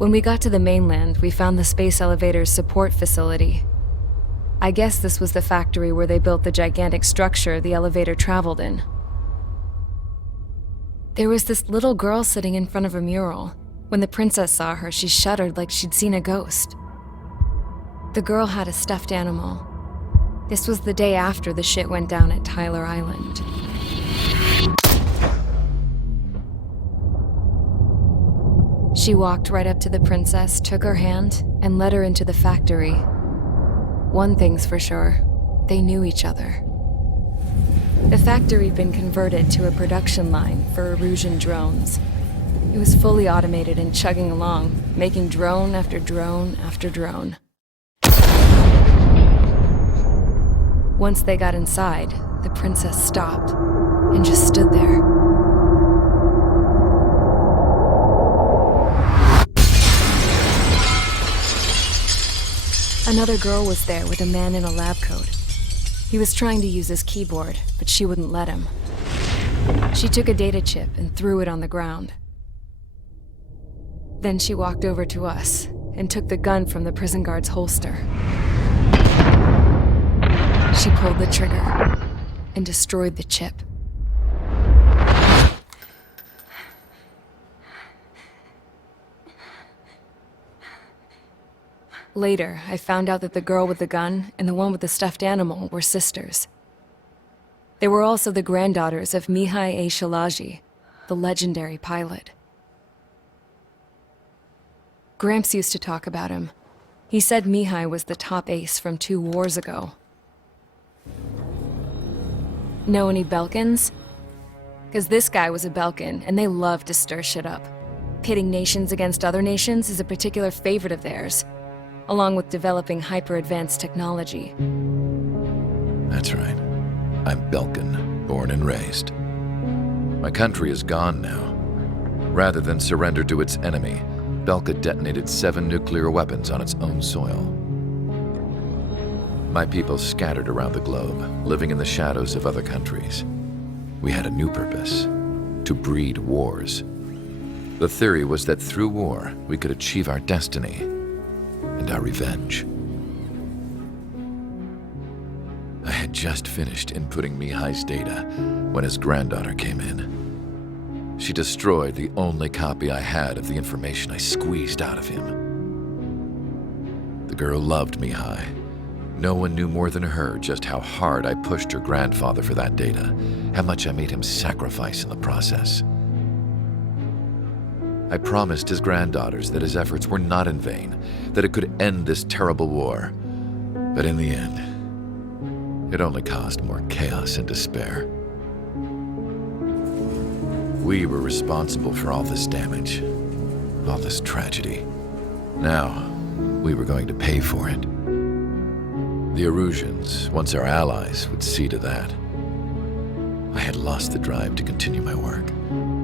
When we got to the mainland, we found the space elevator's support facility. I guess this was the factory where they built the gigantic structure the elevator traveled in. There was this little girl sitting in front of a mural. When the princess saw her, she shuddered like she'd seen a ghost. The girl had a stuffed animal. This was the day after the shit went down at Tyler Island. She walked right up to the princess, took her hand, and led her into the factory. One thing's for sure, they knew each other. The factory had been converted to a production line for Erusian drones. It was fully automated and chugging along, making drone after drone after drone. Once they got inside, the princess stopped and just stood there. Another girl was there with a man in a lab coat. He was trying to use his keyboard, but she wouldn't let him. She took a data chip and threw it on the ground. Then she walked over to us and took the gun from the prison guard's holster. She pulled the trigger and destroyed the chip. Later, I found out that the girl with the gun and the one with the stuffed animal were sisters. They were also the granddaughters of Mihai A. Shalaji, the legendary pilot. Gramps used to talk about him. He said Mihai was the top ace from 2 wars ago. Know any Belkans? 'Cause this guy was a Belkan, and they love to stir shit up. Pitting nations against other nations is a particular favorite of theirs, along with developing hyper-advanced technology. That's right. I'm Belkan, born and raised. My country is gone now. Rather than surrender to its enemy, Belka detonated 7 nuclear weapons on its own soil. My people scattered around the globe, living in the shadows of other countries. We had a new purpose: to breed wars. The theory was that through war, we could achieve our destiny and our revenge. I had just finished inputting Mihai's data when his granddaughter came in. She destroyed the only copy I had of the information I squeezed out of him. The girl loved Mihai. No one knew more than her just how hard I pushed her grandfather for that data, how much I made him sacrifice in the process. I promised his granddaughters that his efforts were not in vain, that it could end this terrible war. But in the end, it only caused more chaos and despair. We were responsible for all this damage, all this tragedy. Now, we were going to pay for it. The Erusians, once our allies, would see to that. I had lost the drive to continue my work,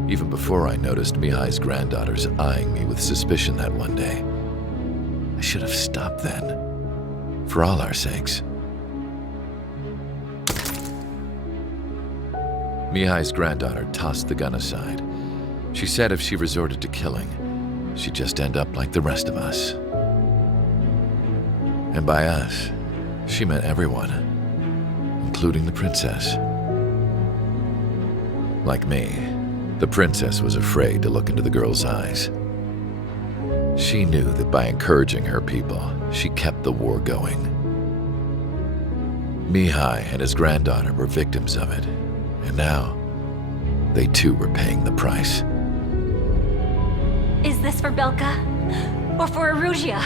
even before I noticed Mihai's granddaughters eyeing me with suspicion that one day. I should have stopped then, for all our sakes. Mihai's granddaughter tossed the gun aside. She said if she resorted to killing, she'd just end up like the rest of us. And by us, she meant everyone, including the princess. Like me, the princess was afraid to look into the girl's eyes. She knew that by encouraging her people, she kept the war going. Mihai and his granddaughter were victims of it, and now they too were paying the price. Is this for Belka? Or for Erusia?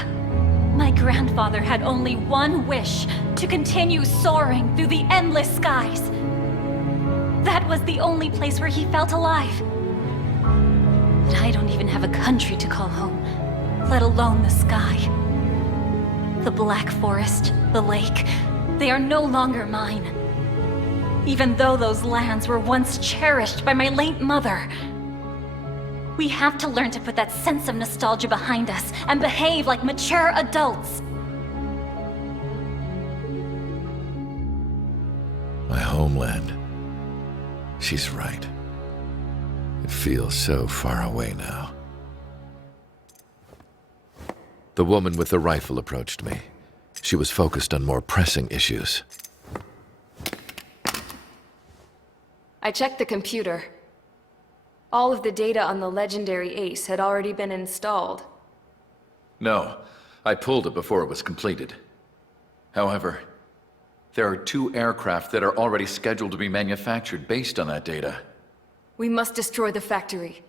My grandfather had only one wish: to continue soaring through the endless skies. That was the only place where he felt alive. But I don't even have a country to call home, let alone the sky. The Black Forest, the lake, they are no longer mine. Even though those lands were once cherished by my late mother. We have to learn to put that sense of nostalgia behind us and behave like mature adults. My homeland. She's right. It feels so far away now. The woman with the rifle approached me. She was focused on more pressing issues. I checked the computer. All of the data on the legendary ace had already been installed. No, I pulled it before it was completed. However, there are 2 aircraft that are already scheduled to be manufactured based on that data. We must destroy the factory.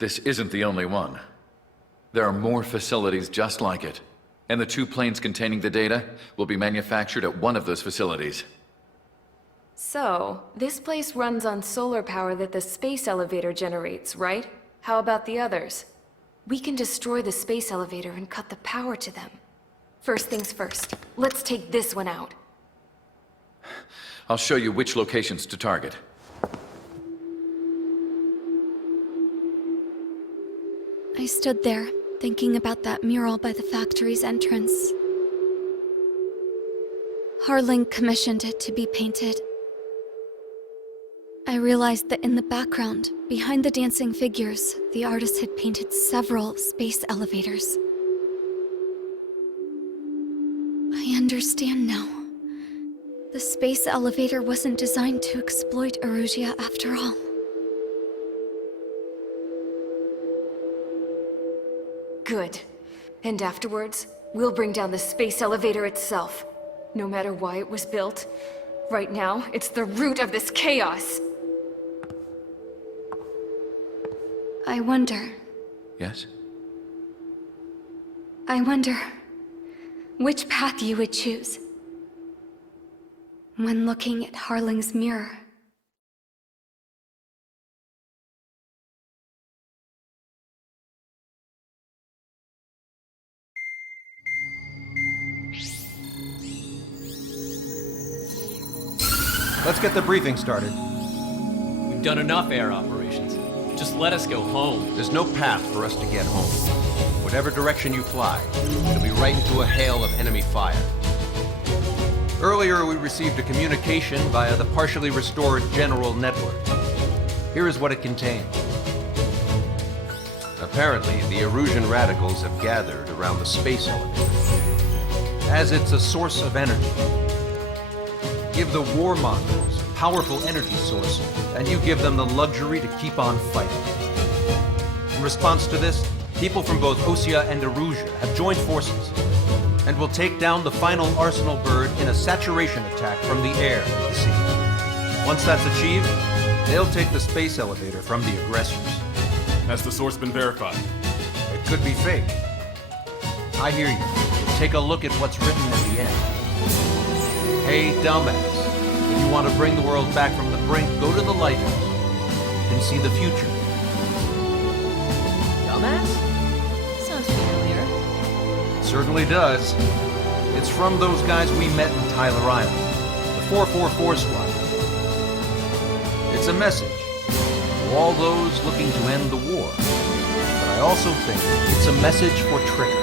This isn't the only one. There are more facilities just like it, and the 2 planes containing the data will be manufactured at one of those facilities. So, this place runs on solar power that the space elevator generates, right? How about the others? We can destroy the space elevator and cut the power to them. First things first, let's take this one out. I'll show you which locations to target. I stood there, thinking about that mural by the factory's entrance. Harling commissioned it to be painted. I realized that in the background, behind the dancing figures, the artist had painted several space elevators. I understand now. The space elevator wasn't designed to exploit Erusia after all. Good. And afterwards, we'll bring down the space elevator itself. No matter why it was built, right now, it's the root of this chaos. I wonder Yes? which path you would choose when looking at Harling's mirror. Let's get the briefing started. We've done enough air operations. Just let us go home. There's no path for us to get home. Whatever direction you fly, it'll be right into a hail of enemy fire. Earlier, we received a communication via the partially restored general network. Here is what it contained. Apparently, the Erusian radicals have gathered around the space elevator, as it's a source of energy. Give the warmongers a powerful energy source, and you give them the luxury to keep on fighting. In response to this, people from both Osea and Erusia have joined forces, and will take down the final Arsenal bird in a saturation attack from the air and the sea. Once that's achieved, they'll take the space elevator from the aggressors. Has the source been verified? It could be fake. I hear you. Take a look at what's written at the end. Hey, dumbass. If you want to bring the world back from the brink, go to the lighthouse. You can see the future. Dumbass? Sounds familiar. It certainly does. It's from those guys we met in Tyler Island, the 444 squad. It's a message to all those looking to end the war. But I also think it's a message for Trigger.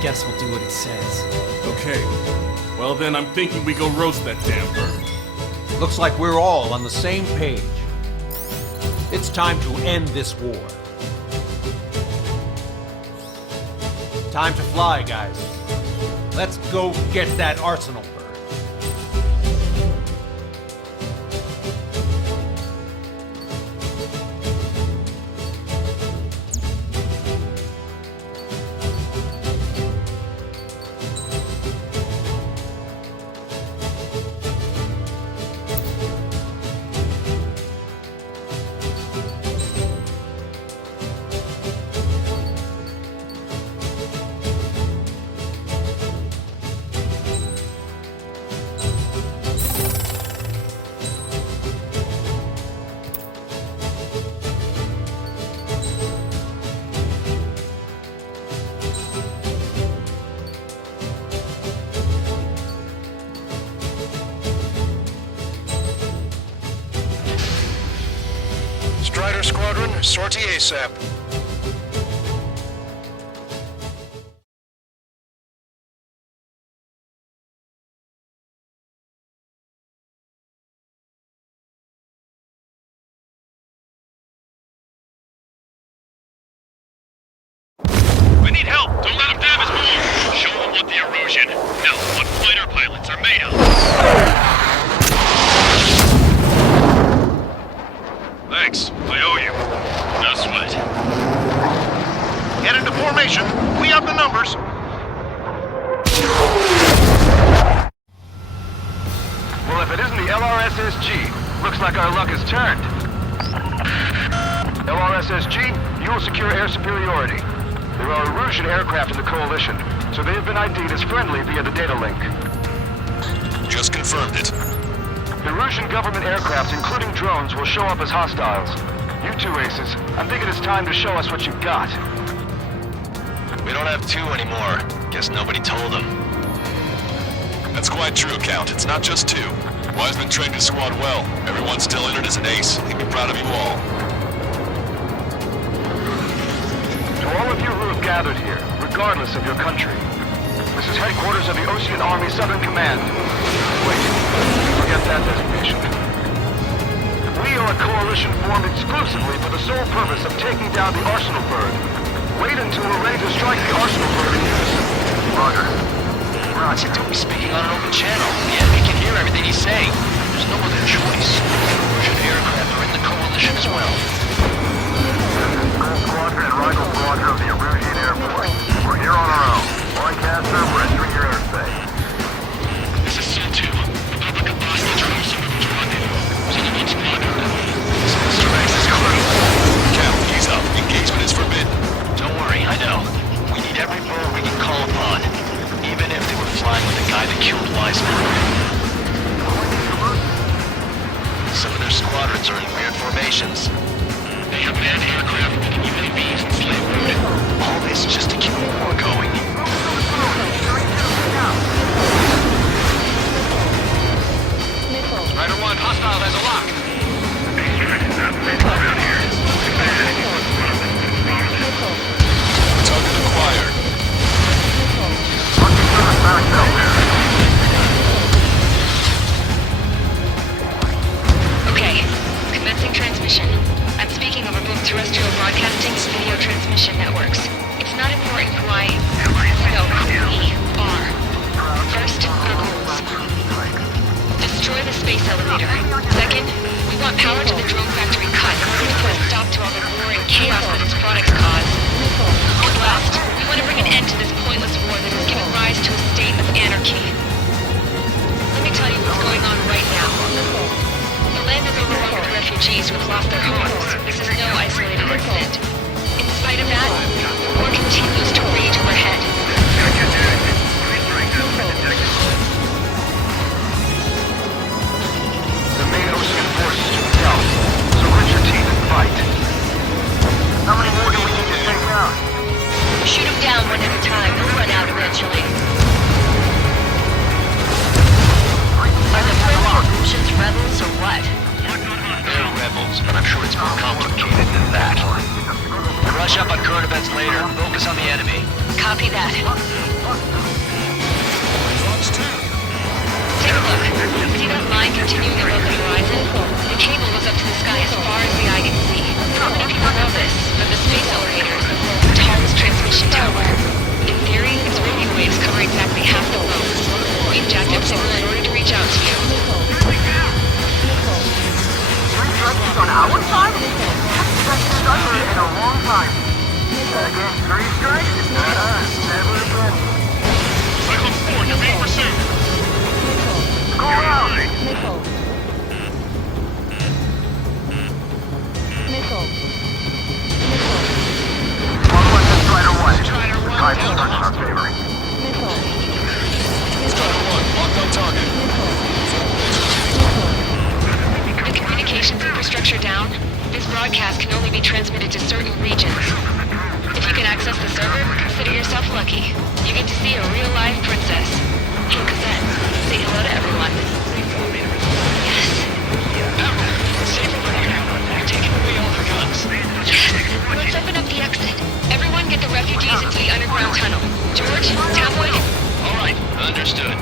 Guess we'll do what it says. Okay. Well then, I'm thinking we go roast that damn bird. Looks like we're all on the same page. It's time to end this war. Time to fly, guys. Let's go get that Arsenal bird. Strider Squadron, sortie ASAP. need help! Don't let them damage more! Show them what the erosion, no, what fighter pilots are made of! Thanks, I owe you. No sweat. Get into formation. We have the numbers. Well, if it isn't the LRSSG, looks like our luck has turned. LRSSG, you will secure air superiority. There are Erusian aircraft in the Coalition, so they have been ID'd as friendly via the data link. Just confirmed it. Erusian government aircraft, including drones, will show up as hostiles. You two aces, I'm thinking it's time to show us what you've got. We don't have two anymore. Guess nobody told them. That's quite true, Count. It's not just two. Wiseman trained his squad well. Everyone's still entered as an ace. He'd be proud of you all. To all of you who have gathered here, regardless of your country, this is headquarters of the Ocean Army Southern Command. Wait, forget that designation. We are a coalition formed exclusively for the sole purpose of taking down the Arsenal Bird. Wait until we're ready to strike the Arsenal Bird in unison. Roger. Roger, don't be speaking on an open channel. The enemy can hear everything he's saying. There's no other choice. Russian aircraft are in the coalition as well. Skull Squadron and Rifle Squadron of the Erusian Air Force. We're here on our own. Lancaster, we're entering your airspace. This is Seal 2. Republic of Bosnia drone signals rendezvous. Solomon Squadron. Strikes is crew. Cap, ease up. Engagement is forbidden. Don't worry, I know. We need every bird we can call upon. Even if they were flying with the guy that killed Wiseman. Some of their squadrons are in weird formations. They have manned aircraft with UAVs and slave loaded. All this just to keep the war going. Rider 1, hostile has a lock. Target acquired. Okay, commencing transmission. I'm speaking over both terrestrial broadcasting and video transmission networks. It's not important who I am. No, we are. First, our goals. Destroy the space elevator. Second, we want power to the drone factory cut in order to put a stop to all the war and chaos that its products cause. And last, we want to bring an end to this pointless war that has given rise to a state of anarchy. Let me tell you what's going on right now. The land is overrun with refugees who have lost their homes. This is no isolated incident. In spite of that, the war continues to rage overhead. The main ocean force is to the south, so grit your teeth and fight. How many more do we need to take down? Shoot them down one at a time. They'll run out eventually. Are the Erusians rebels or what? They're rebels, but I'm sure it's more complicated than that. Brush up on current events later. Focus on the enemy. Copy that. Take a look. See that line continuing above the horizon? The cable goes up to the sky as far as the eye can see. Many people know this, but the space elevator is the world's tallest transmission tower. In theory, its radio waves cover exactly half the globe. We've jacked up signal in order to reach out to you. On our side? That's studied in a long time. Again, 3 strikes? Never again. Cyclone 4, you're being pursued. Go out! Strider 1. Strider 1, Time to turn our favor. Strider 1, walkthough target. The communications infrastructure down, this broadcast can only be transmitted to certain regions. If you can access the server, consider yourself lucky. You get to see a real live princess. Hey, Cosette, say hello to everyone. Yes. Safe over here. You're taking away all the guns. Let's open up the exit. Everyone get the refugees into the underground tunnel. George, tabloid. All right, understood.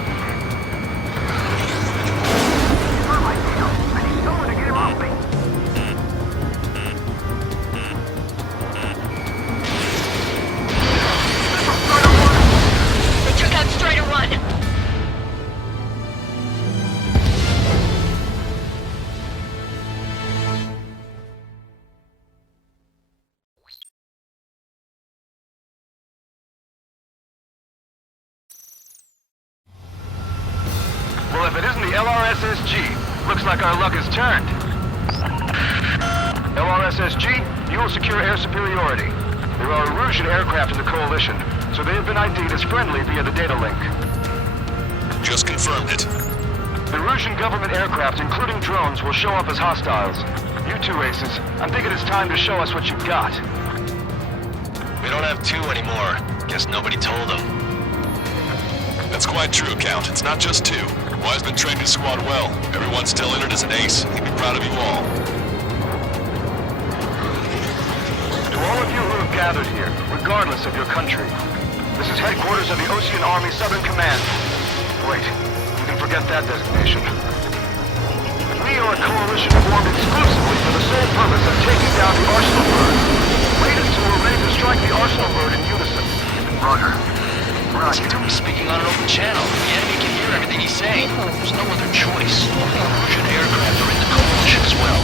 from the LRSSG. Looks like our luck has turned. LRSSG, you will secure air superiority. There are Erusian aircraft in the Coalition, so they have been ID'd as friendly via the data link. Just confirmed it. The Erusian government aircraft, including drones, will show up as hostiles. You two aces, I'm thinking it's time to show us what you've got. We don't have two anymore. Guess nobody told them. That's quite true, Count. It's not just two. Wiseman trained his squad well. Everyone's still entered as an ace. He'd be proud of you all. To all of you who have gathered here, regardless of your country, this is headquarters of the Ocean Army Southern Command. Wait, you can forget that designation. We are a coalition formed exclusively for the sole purpose of taking down the Arsenal bird. Latest two are ready to strike the Arsenal bird in unison. Roger. What's he doing speaking on an open channel? The enemy can hear everything he's saying. There's no other choice. Erusian aircraft are in the coalition as well.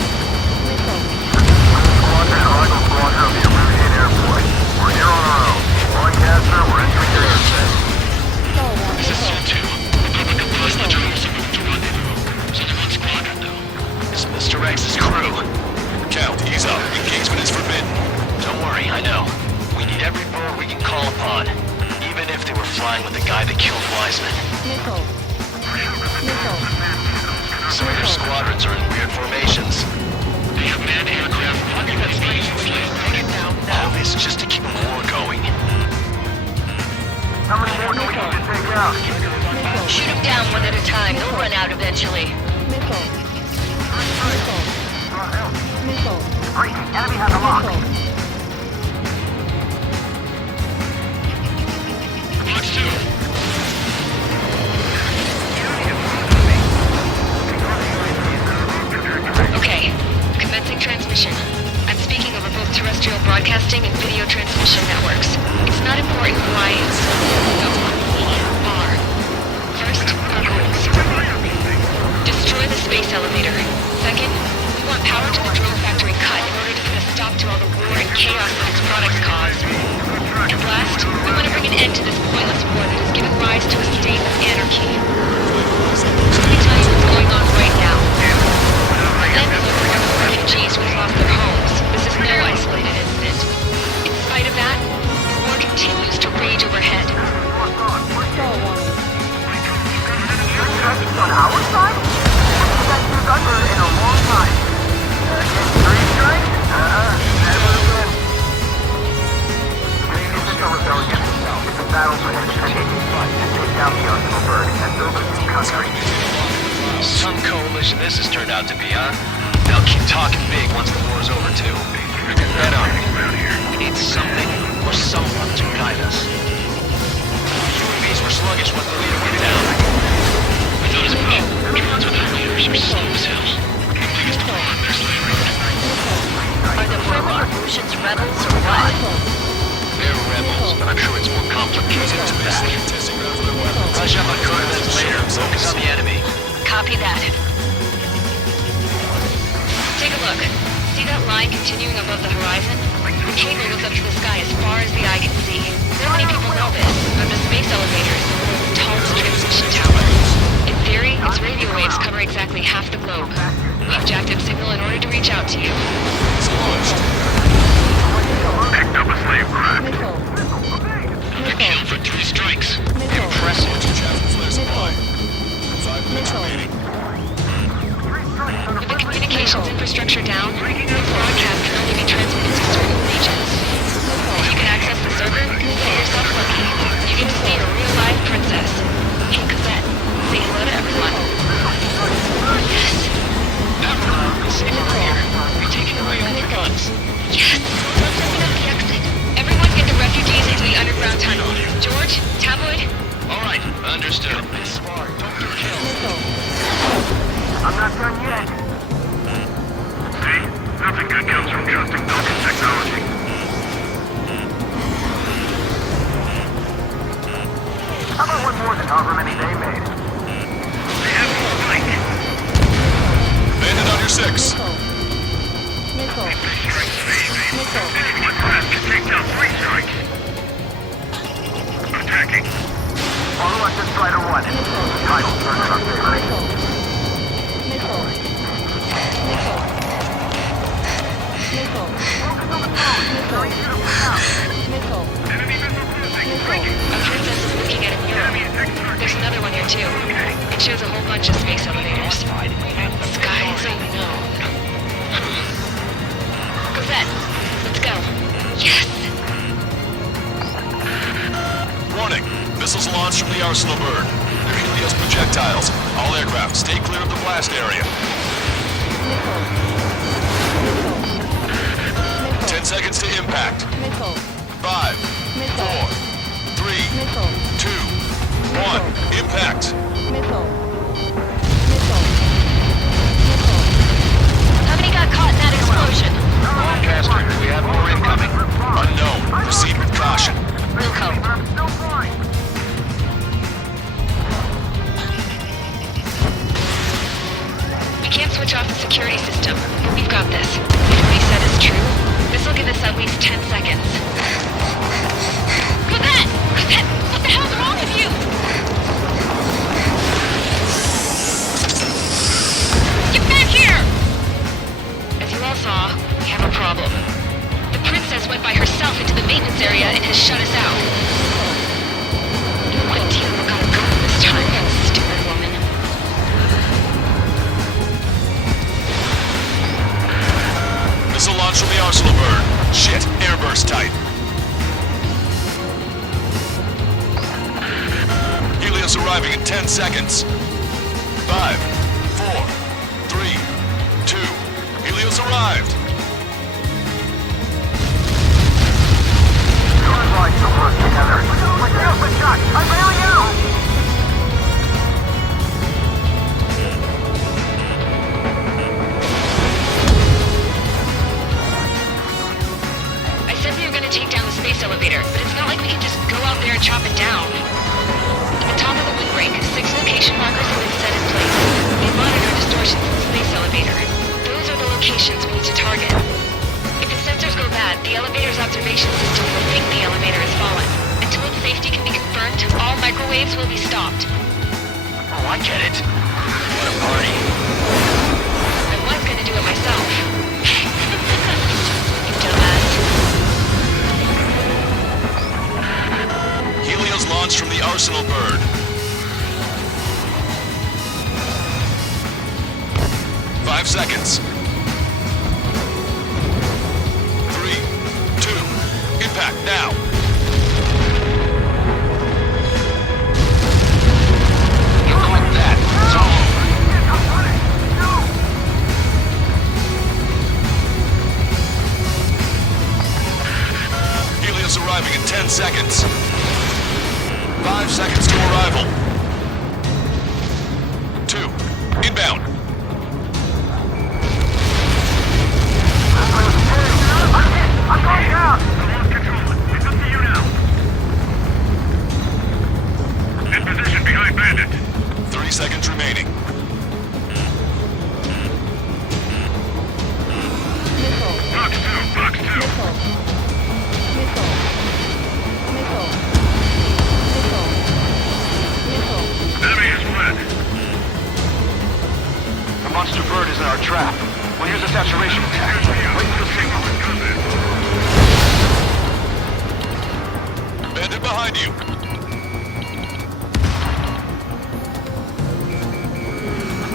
Squadron, Argo Squadron of the Erusian Air Force. We're here on our own. Broadcaster, we're entering your airspace. This is Zone 2. Public applause the drones are moving to rendezvous. It's only one squadron, though. It's Mr. X's crew. Count, ease up. Engagement is forbidden. Don't worry, I know. We need every bird we can call upon. Even if they were flying with the guy that killed Wiseman. Some of their squadrons are in weird formations. They have manned aircraft blocking that space. All this just to keep a war going. How many more do we need to take out? Shoot them down one at a time. They'll run out eventually. Great, enemy has a lock. Watch two. Okay, commencing transmission. I'm speaking over both terrestrial broadcasting and video transmission networks. It's not important who I am. No, are. First, our goals. Destroy the space elevator. Second, we want power to the drone factory cut in order to put a stop to all the war and chaos that its products cause. And last, we want to bring an end to this pointless war that has given rise to a state of anarchy. Let me tell you what's going on right now. Then there's a war of refugees who've lost their homes. This is no isolated incident. In spite of that, the war continues to rage overhead. On our side? That's been under in a long time. Three strikes? Never again. This isn't a rebellion. It's a battle for taking flight to take down the Arsenal bird and build a new country. Some coalition this has turned out to be, huh? They'll keep talking big once the war's over, too. Head on. We need something or someone to guide us. The UAVs were sluggish once the leader went down. I thought as much. Drones without leaders are slow as hell. The biggest problem in their slavery. Are the friendly Erusians rebels or what? They're rebels, but I'm sure it's more complicated to that. Rush up on coordinates later. Focus on the enemy. Copy that. Take a look. See that line continuing above the horizon? The cable goes up to the sky as far as the eye can see. Not many people know this, but the space elevator is the world's tallest transmission tower. In theory, its radio waves cover exactly half the globe. We've jacked up signal in order to reach out to you. It's launched. Picked up a slave craft. Another kill for 3 strikes. Impressive. Supply. 5 minutes remaining. With the communications infrastructure down, the broadcast can only be transmitted to certain regions. If you can access the server, consider yourself lucky. You get to see a real live princess. Hey, Cosette, say hello to everyone. Yes. Everyone, safe over here. We're taking away all their guns. Yes. Let's open up the exit. Everyone get the refugees into the underground tunnel. George, Tabloid. All right, understood. This far, don't get killed. I'm not done yet. See? Nothing good comes from trusting Vulcan technology. How about one more than however many they made? They have a spike. Bandit on your 6. One craft can take down 3 strikes. Attacking. Follow us to Strider 1. Title search update. blast area. 10 seconds to impact. 5, 4, 3, 2, 1. Impact. How many got caught in that explosion? Lancaster, do we have more incoming? Unknown. Proceed with caution. Wilco. We can't switch off the security system, but we've got this. If what he said is true, this will give us at least 10 seconds. Cosette! Cosette! What the hell's wrong with you? Get back here! As you all saw, we have a problem. The princess went by herself into the maintenance area and has shut us out. No idea what got her going this time, stupid woman. Missile launch from the arsenal bird. Shit, airburst tight. Helios arriving in 10 seconds. 5, 4, 3, 2. Helios arrived. I said we were gonna take down the space elevator, but it's not like we can just go out there and chop it down. At the top of the windbreak, 6 location markers have been set in place. They monitor distortions in the space elevator. Those are the locations we need to target. If the sensors go bad, the elevator's observation system will think the elevator has fallen. Until its safety can be confirmed, all microwaves will be stopped. Oh, I get it. What a party. I was gonna do it myself. You dumbass. Helios launched from the arsenal bird. 5 seconds. 3, 2, impact now. Like that. It's all over. Helios arriving in 10 seconds. 5 seconds to arrival. 2, inbound. I'm going down! Lost control. It's up to you now. In position behind Bandit. 3 seconds remaining. Box 2, box 2. Enemy is fled. The monster bird is in our trap. We'll use a saturation attack. Wait for the signal. Bandit behind you.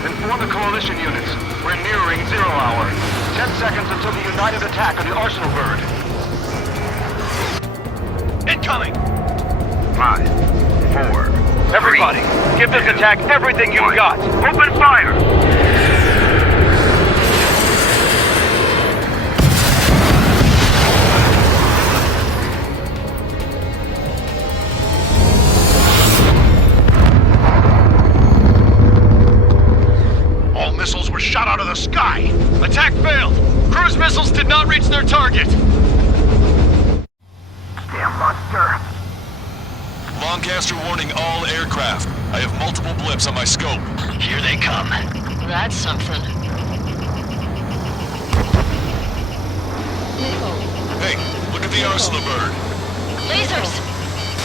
Inform the coalition units. We're nearing 0 hour. 10 seconds until the united attack on the arsenal bird. Incoming! 5, 4. Everybody, give this attack everything you've got. Open fire! All missiles were shot out of the sky. Attack failed. Cruise missiles did not reach their target. Damn monster! Lancaster warning all aircraft. I have multiple blips on my scope. Here they come. That's something. Hey, look at the arsenal bird. Lasers!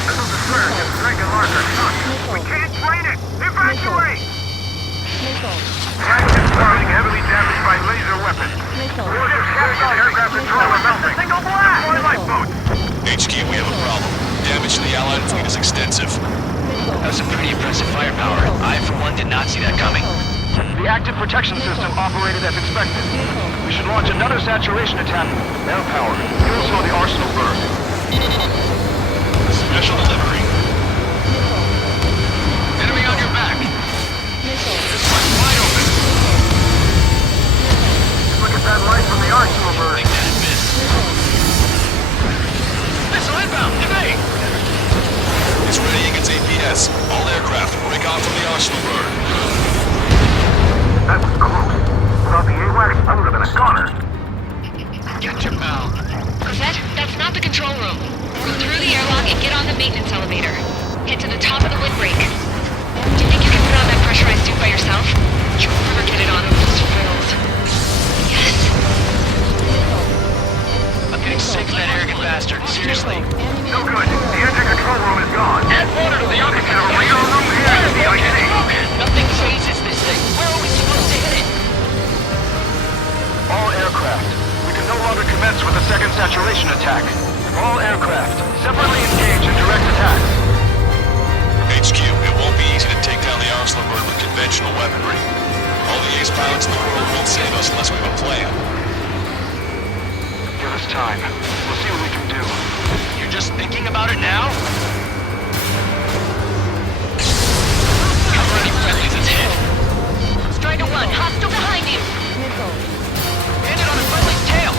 This is the surge of Dragon Larger. We can't train it! Evacuate! Dragon is being heavily damaged by laser weapons. Aircraft control are melting. Single blast! Deploy lifeboats! HQ, we have a problem. Damage to the Allied fleet is extensive. That was some pretty impressive firepower. I, for one, did not see that coming. The active protection system operated as expected. We should launch another saturation attack. Air power. You'll slow the arsenal bird. Special delivery. Enemy on your back. This one's wide open. longer commence with a second saturation attack. All aircraft, separately engage in direct attacks. HQ, it won't be easy to take down the Arslan bird with conventional weaponry. All the ace pilots in the world won't save us unless we have a plan. Give us time. We'll see what we can do. You're just thinking about it now? Cover any friendlies, it's hit. Strider 1, hostile behind you! Landed on a friendly's tail!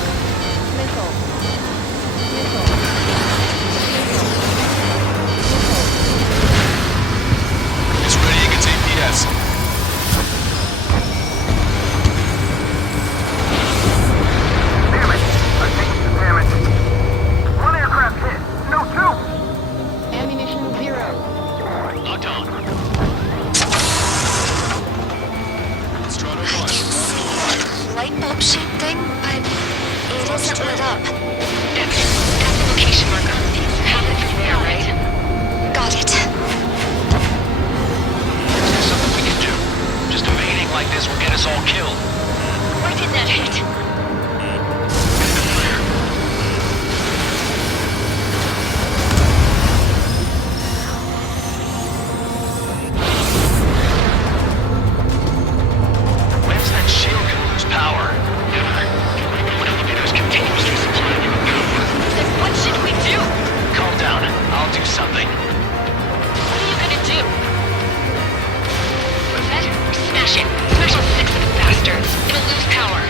It's ready against APS. Damn it! I think it's the damage. One aircraft hit. No, two! Ammunition 0. Locked on. Strider 1. Light bulb shaped thing, but it isn't lit up. That's the location marker. Have it from there, right? Got it. There's something we can do. Just evading like this will get us all killed. Where did that hit? When's that shield gonna lose power? When elevators continuously supply you. Then what should we do? Calm down. I'll do something. What are you gonna do? Reset or smash it? Smash all 6 of the bastards. It'll lose power.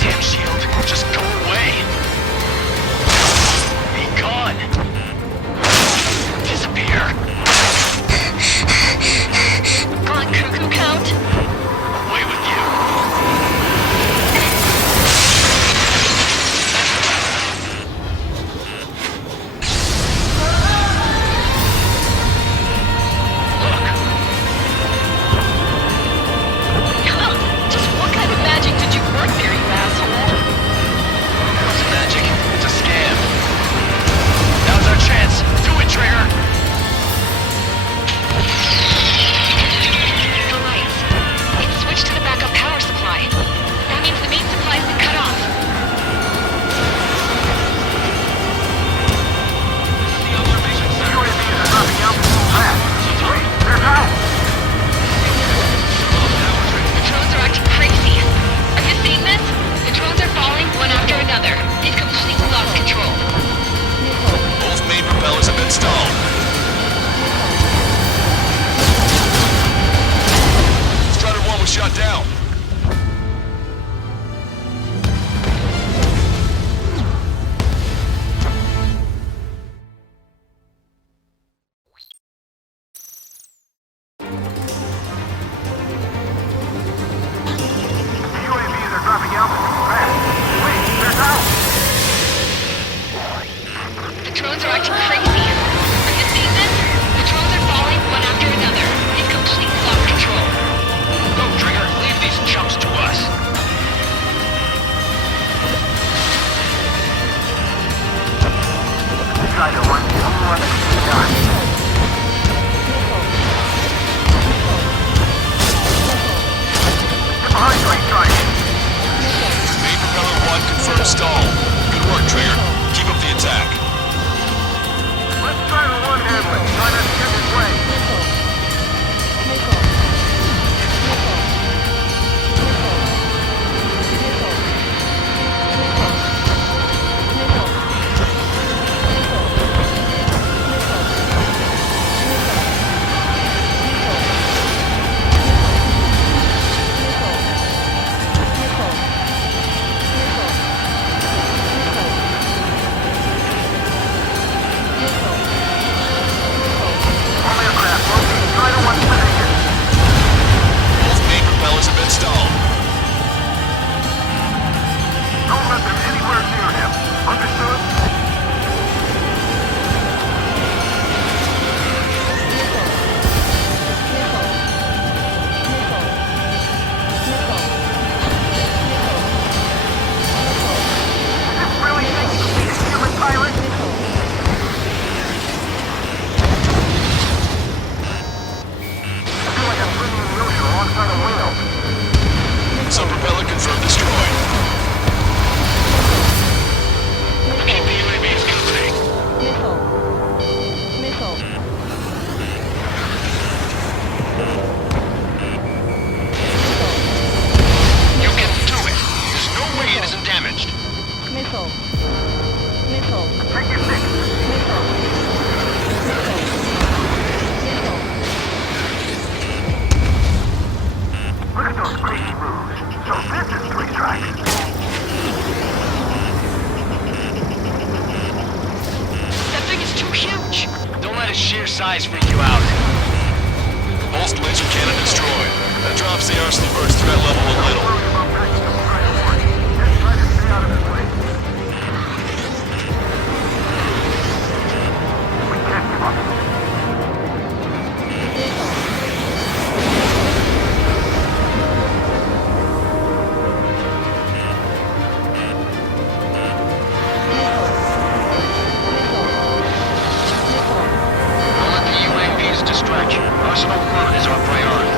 Damn shield. Just go away. Be gone. Disappear. Gone cuckoo count? Away with you. Just what kind of magic did you work there, you asshole? What's magic? It's a scam. Now's our chance. Do it, Trigger. The lights. It's switched to the backup power supply. That means the main supply's been cut off. UAVs are dropping out fast. Wait, they're out! The drones are acting crazy. Are you seeing this? The drones are falling one after another. They've completely lost control. Both main propellers have been stalled. Strider 1 was shot down. UAVs are dropping out fast. Wait, they're out! The drones are acting crazy. Are you seeing this? The drones are falling one after another. They've completely lost control. Go, Trigger. Leave these chumps to us. Strider 1, the only one that can be done. Get behind you, Strider. Main propeller 1 confirmed stall. Good work, Trigger. Keep up the attack. Let's Strider 1 handle it. Try not to get in his way. Look at those crazy moves. So this is 3 strikes. That thing is too huge! Don't let its sheer size freak you out. Pulsed laser cannon destroyed. That drops the Arsenal bird's threat level a little. Just try to stay out of his way. We can't give up. Don't let the UAVs distract you. Arsenal bird is our priority.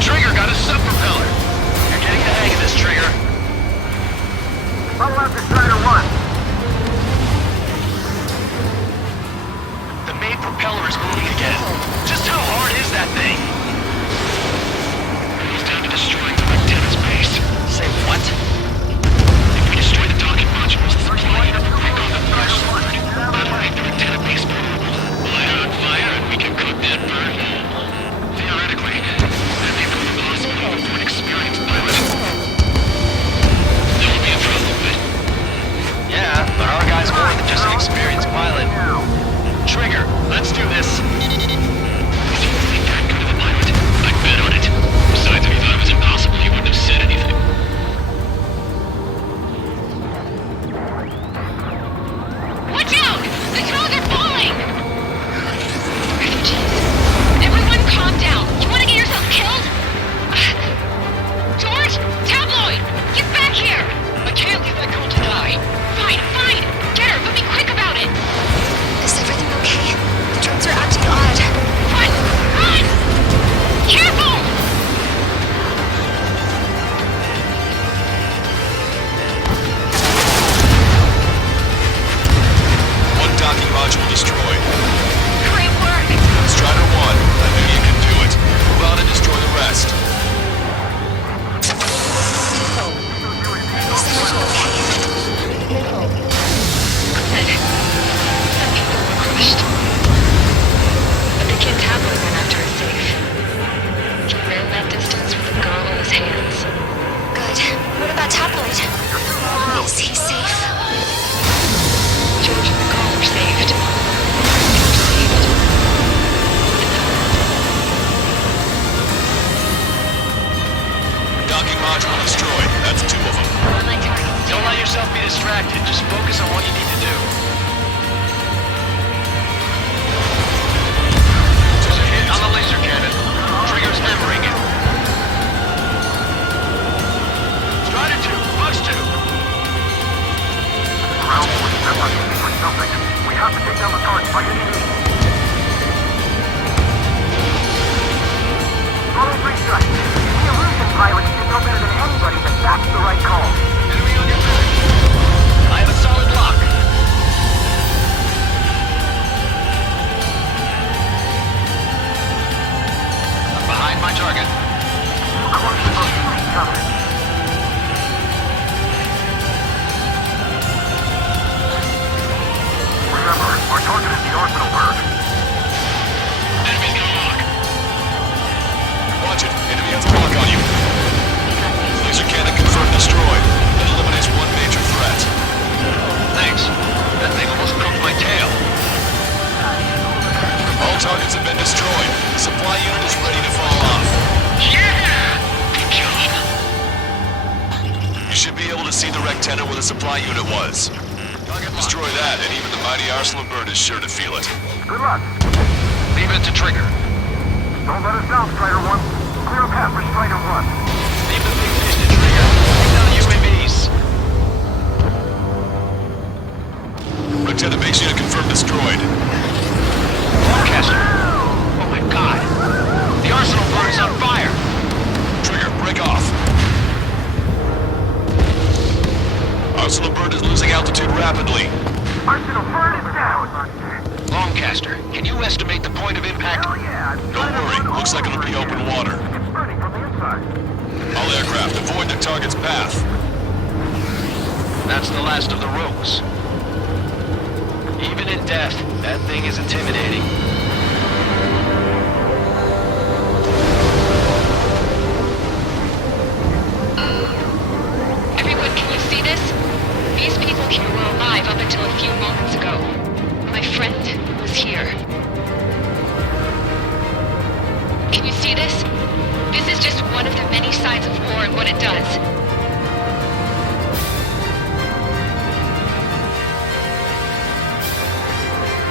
Trigger got a sub-propeller. You're getting the hang of this, Trigger. Level after Strider 1. The main propeller is moving again. Just how hard is that thing? It's down to destroying the antenna's base. Say what? If we destroy the docking modules, the supply unit will pick on the first bird. That'll make the antenna base vulnerable. We'll light it on fire and we can cook that bird. Theoretically, that may prove impossible for an experienced pilot. That would be a problem, but... Yeah, but our guy's more than just an experienced pilot. Trigger, let's do this. He's really that good of a pilot. I'd bet on it. Besides, if he thought it was impossible, he wouldn't have said anything. Watch out! The drones are falling! Refugees. Everyone calm down. You want to get yourself killed? George! Tabloid! Get back here! I can't leave that girl to die. Fine, fine! Get her, but be quick about it! Is everything okay? The drones are acting odd. Run! Run! Careful! One docking module destroyed. Great work! Strider 1, I knew you could do it. Move out and destroy the rest. Is everything okay? Good. Some people were crushed. But the kid Tabloid ran after a safe. He ran that distance with a girl in his hands. Good. What about Tabloid? Is he safe? George and the girl were saved. They were saved. Docking module destroyed. That's 2 of them. On my target. Don't let yourself be distracted. Just focus on what you need to do. There's a hit on the laser cannon. Trigger's hammering it. Strider 2, Bugs 2. Ground forces are looking for something. We have to take down the target by any means. Follow 3 strikes. The illusion pilots should know better than anybody that that's the right call. Enemy on your back. I have a solid lock. I'm behind my target. Close enough to each other. Remember, our target is the Arsenal bird. Enemy's got a lock. Watch it. Enemy has a lock on you. Laser cannon confirmed destroyed. That eliminates one major threat. Thanks. That thing almost crooked my tail. All targets have been destroyed. The supply unit is ready to fall off. Yeah! Good job. You should be able to see the rectenna where the supply unit was. Destroy that, and even the mighty Arsenal bird is sure to feel it. Good luck. Leave it to Trigger. Don't let us down, Strider 1. Clear a path for Strider 1. Leave the big fish to Trigger. Take down the UAVs. Rectenna base unit confirmed destroyed. Broadcaster. Oh my god. The Arsenal bird is on fire. Trigger, break off. Our Consular Bird is losing altitude rapidly. Arsenal Bird is down! Lancaster, can you estimate the point of impact? Hell yeah! Don't worry, looks like it'll be open water. It's burning from the inside. All aircraft, avoid the target's path. That's the last of the rogues. Even in death, that thing is intimidating. Everyone, can you see this? These people here were alive up until a few moments ago. My friend was here. Can you see this? This is just one of the many sides of war and what it does.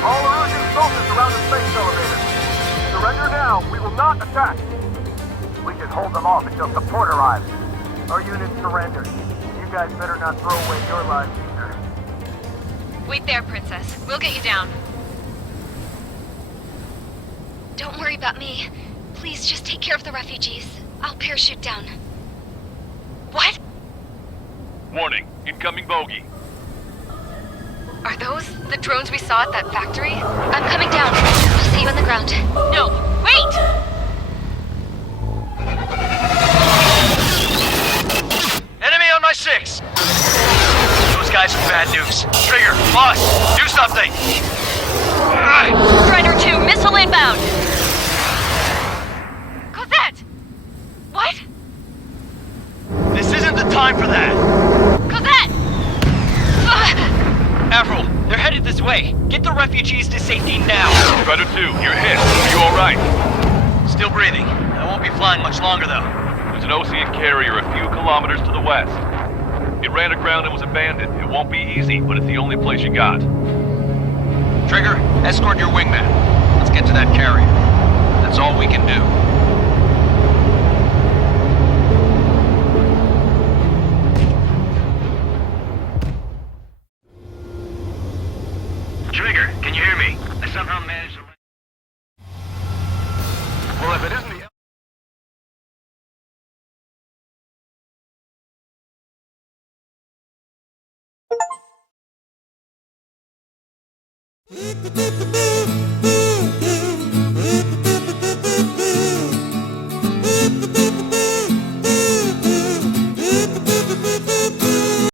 All Erusian soldiers around the space elevator. Surrender now. We will not attack. We can hold them off until support arrives. Our unit surrendered. You guys better not throw away your lives either. Wait there, Princess. We'll get you down. Don't worry about me. Please just take care of the refugees. I'll parachute down. What? Warning, incoming bogey. Are those the drones we saw at that factory? I'm coming down. I'll see you on the ground. No, wait! Enemy on my 6! Those guys are bad news. Trigger, boss, do something! Strider 2, missile inbound! Cosette! What? This isn't the time for that! Cosette! Avril, they're headed this way. Get the refugees to safety now. Strider 2, you're hit. Are you alright? Still breathing. I won't be flying much longer, though. There's an Osean carrier a few kilometers to the west. It ran aground and was abandoned. It won't be easy, but it's the only place you got. Trigger, escort your wingman. Let's get to that carrier. That's all we can do. Trigger, can you hear me? I somehow managed to... Well, if it isn't the...